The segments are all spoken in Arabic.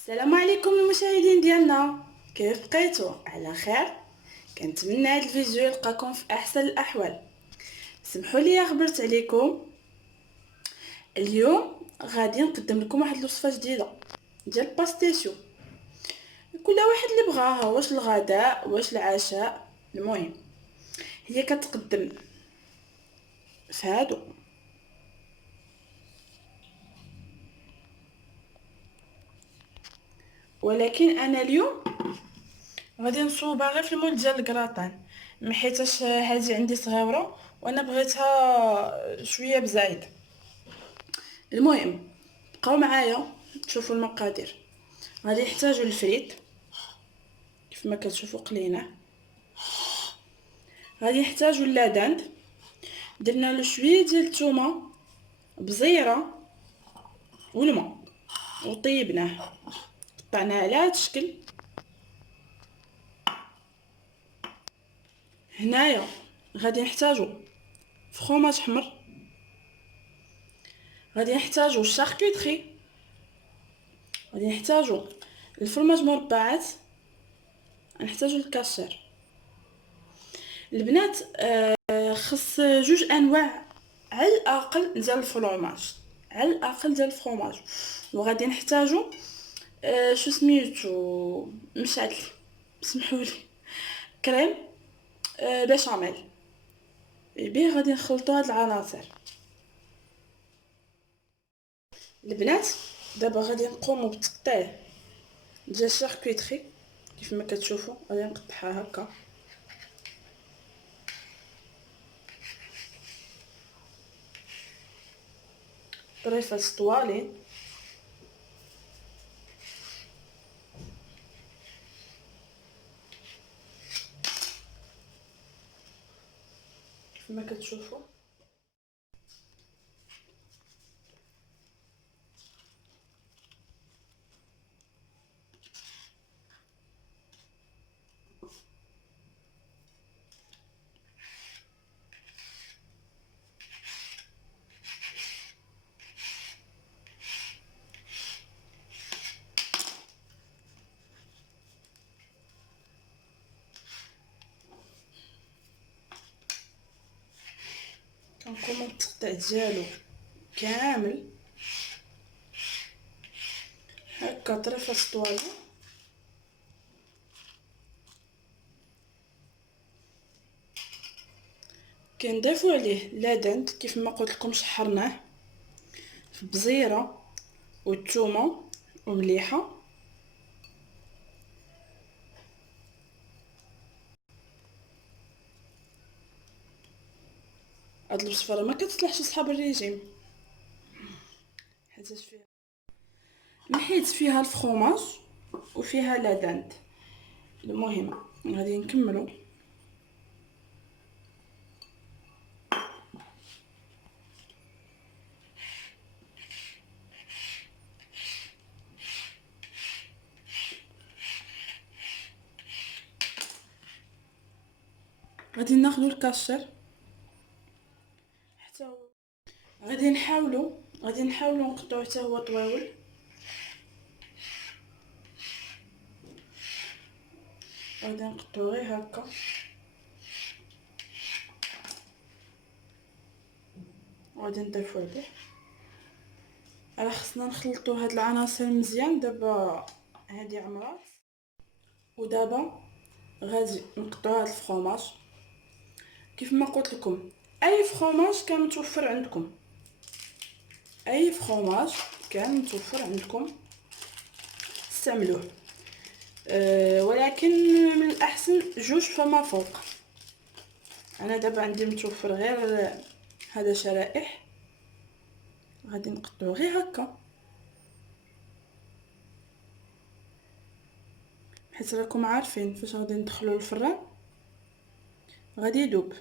السلام عليكم المشاهدين ديالنا، كيف بقيتوا على خير؟ كنتمنى هذا الفيديو يلقاكم في احسن الاحوال. سمحوا لي خبرت عليكم. اليوم غادي نقدم لكم واحد الوصفه جديده ديال الباستيشيو. كل واحد اللي بغاها، واش الغداء واش العشاء، المهم هي كتقدم في هادو. ولكن انا اليوم غادي نصوبها غير في المول ديال الكراتان، حيتاش هذه عندي صغيره وانا بغيتها شويه بزايده. المهم بقاو معايا تشوفوا المقادير. غادي نحتاجوا الفريت كيف ما كتشوفوا قليناه. غادي نحتاجوا اللادند، درنا له شويه ديال الثومه بزيره والماء وطيبناه، قطعناه على هذا الشكل. هنايا غادي نحتاجوا فخوماج حمر، غادي نحتاجوا الشاركوتري، غادي نحتاجوا الفرماج مربعات، نحتاجوا الكاشير. البنات خص جوج انواع على الاقل ديال الفرماج، على الاقل ديال الفرماج. وغادي نحتاجوا شو سميتو مشات سمحولي كريم بشاميل. بيه غادي نخلطوا هاد العناصر. البنات دابا غادي نقوموا بالتقطيع ديال الشاركوتري كيف ما كتشوفوا. غادي نقطعها هكا، طريفه طوالين. كيف ما كتشوفوا كنقوموا بالتقطيع ديالو كامل هكا طريفه طوالين. كنضيفوا عليه لادند كيف ما قلت لكم، شحرناه في بزيره والثومه ومليحه. هاد الوصفه راه ما كتصلحش لصحاب الريجيم، حيت فيها نحيت فيها الفرomاج وفيها لادند. المهم غادي نكملوا. غادي ناخذوا الكاشير حتى هو، غادي نحاولوا نقطعوه حتى هو طويول. غادي نقطعوه غير هكا، وغادي نضيفوا عليه. راه خصنا نخلطوا هاد العناصر مزيان. دابا هادي عمرات، ودابا غادي نقطعوا هاد الفرomاج كيف ما قلت لكم. اي فرomاج كان متوفر عندكم، اي فرomاج كان متوفر عندكم استعملوه. ولكن من الاحسن جوج فما فوق. انا دابا عندي متوفر غير هذا شرائح. غادي نقطعو غير هكا حيت راكم عارفين فاش غادي ندخلو الفران غادي يذوب.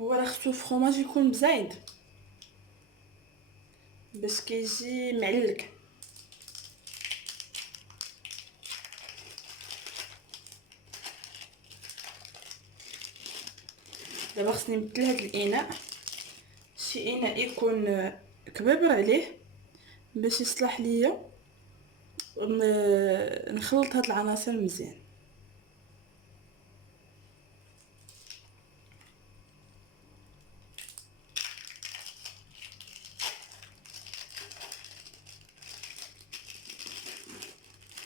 هو راه خصو الفرomاج يكون بزايد باش كيجي معلك. دابا خصني نبدل هاد الاناء، شي اناء يكون كبابر عليه باش يصلح ليا نخلط هاد العناصر مزيان.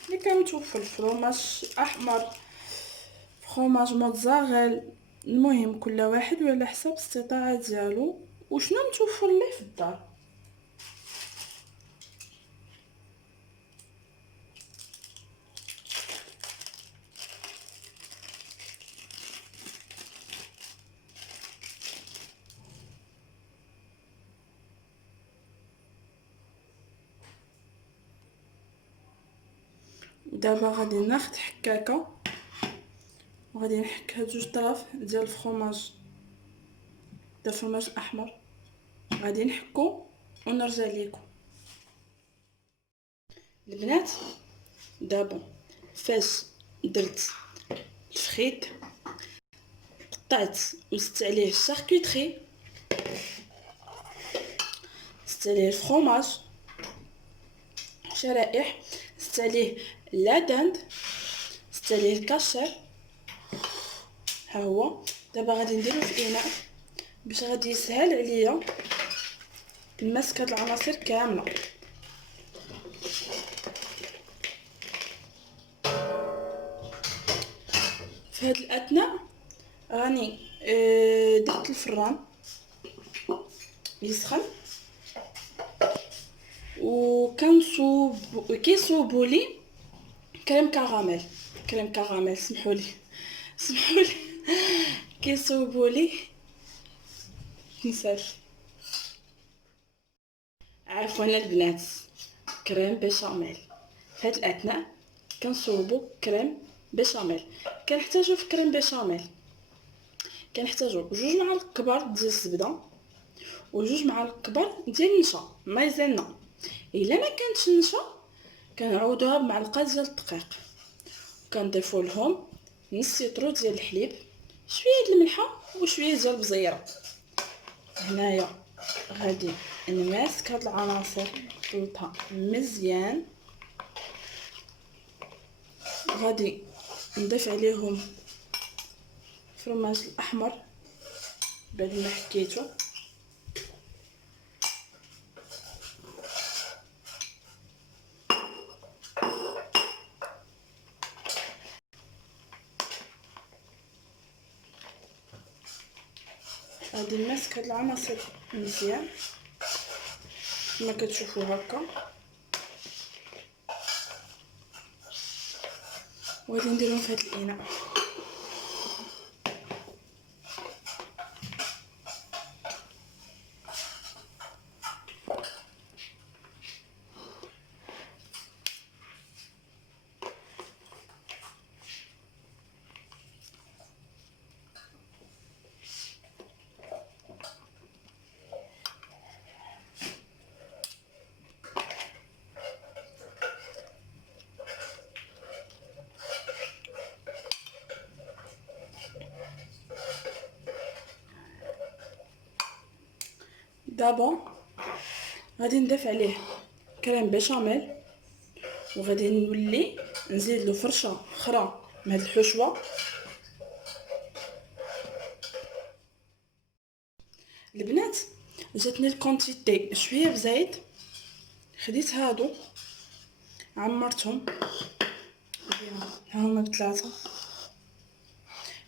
اللي كان متوفر فرomاج احمر، فرomاج موتزاريلا، المهم كل واحد وعلى حسب الاستطاعه ديالو وشنو متوفر ليه في الدار. دابا غادي ناخد حكاكه وغادي نحك هاد جوج طراف ديال الفرomاج، ديال الفرomاج الاحمر، غادي نحكو ونرجع ليكم البنات. دابا فاش درت الفخيط قطعت وزدت عليه الشاركوتري، زدت عليه الفرomاج شرائح، زدت عليه لاداند، زدت عليه الكاشير. ها هو دابا غادي نديرو في اناء باش غادي يسهل عليا نمسك هاد العناصر كامله. في هاد الاثناء راني درت الفران يسخن وكنصوب كيصوبوا لي كريم كراميل، كريم كراميل سمحولي سمحولي كيصوبوا لي نسال عفوا البنات كريم بيشاميل. في هاد الاثناء كنصوبوا كريم بيشاميل. كنحتاجو في كريم بيشاميل كنحتاجو 2 معالق كبار ديال الزبده و2 معالق كبار ديال النشا مايزينا. الا ما كانتش النشا كنعوضوها بمعلقه ديال الدقيق، كنضيفوا لهم نص لتر ديال الحليب، شويه ديال الملحه وشويه ديال البزيره. هنايا غادي نماسك هاد العناصر نخلطها مزيان، غادي نضيف عليهم الفرماج الاحمر بعد ما حكيتو. غادي نماسك هاد العناصر مزيان كما كتشوفوا هكا، وغادي نديرهم في هاد الاناء. دابا غادي نضيف عليه كريم بيشاميل وغادي نولي نزيد له فرشه اخرى من هاد الحشوه. البنات جاتني الكونتيتي شويه بزايد، خديت هادو عمرتهم ها هما بثلاثه.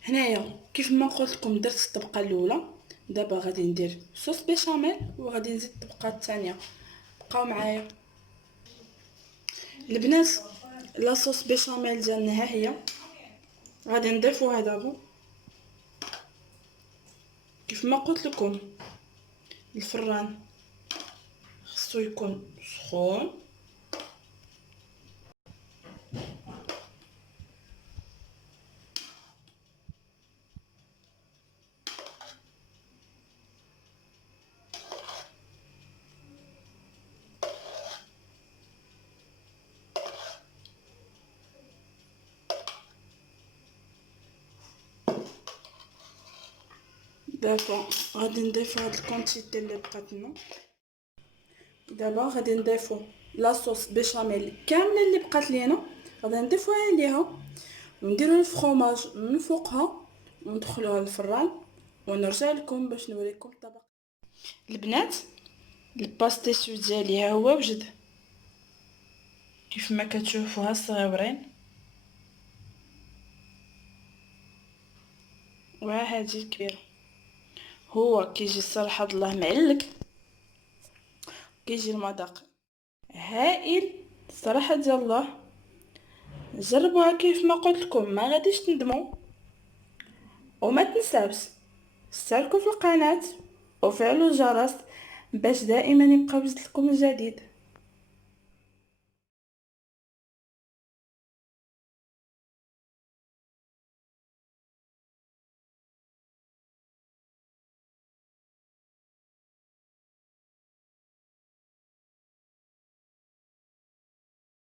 هنايا كيف ما قلت لكم درت الطبقه الاولى، دابا غادي ندير صوص بيشاميل وغادي نزيد الطبقه الثانيه. بقاو معايا البنات. لاصوص بيشاميل ديالنا ها هي، غادي نضيفوها دابا. كيف ما قلت لكم الفران خصو يكون سخون، دابا غادي نضيفو هاد الكونتيتي اللي بقات لنا. دابا غادي نضيفو لاصوص بيشاميل كامله اللي بقات لينا، غادي نضيفوها عليها ونديرو الفرomاج من فوقها وندخلوها للفران ونرجع لكم باش نوريكم الطبق. البنات الباستيشو ديالي ها هو وجد كيف ما كتشوفوها الصغيورين، وها هادي الكبيره. هو كيجي الصراحه د الله معلك، كيجي المذاق هائل الصراحه ديال الله. جربوها كيف ما قلت لكم، ما غاديش تندموا. وما تنساوش اشتركوا في القناه وفعلوا الجرس باش دائما يبقى يوصلكم الجديد.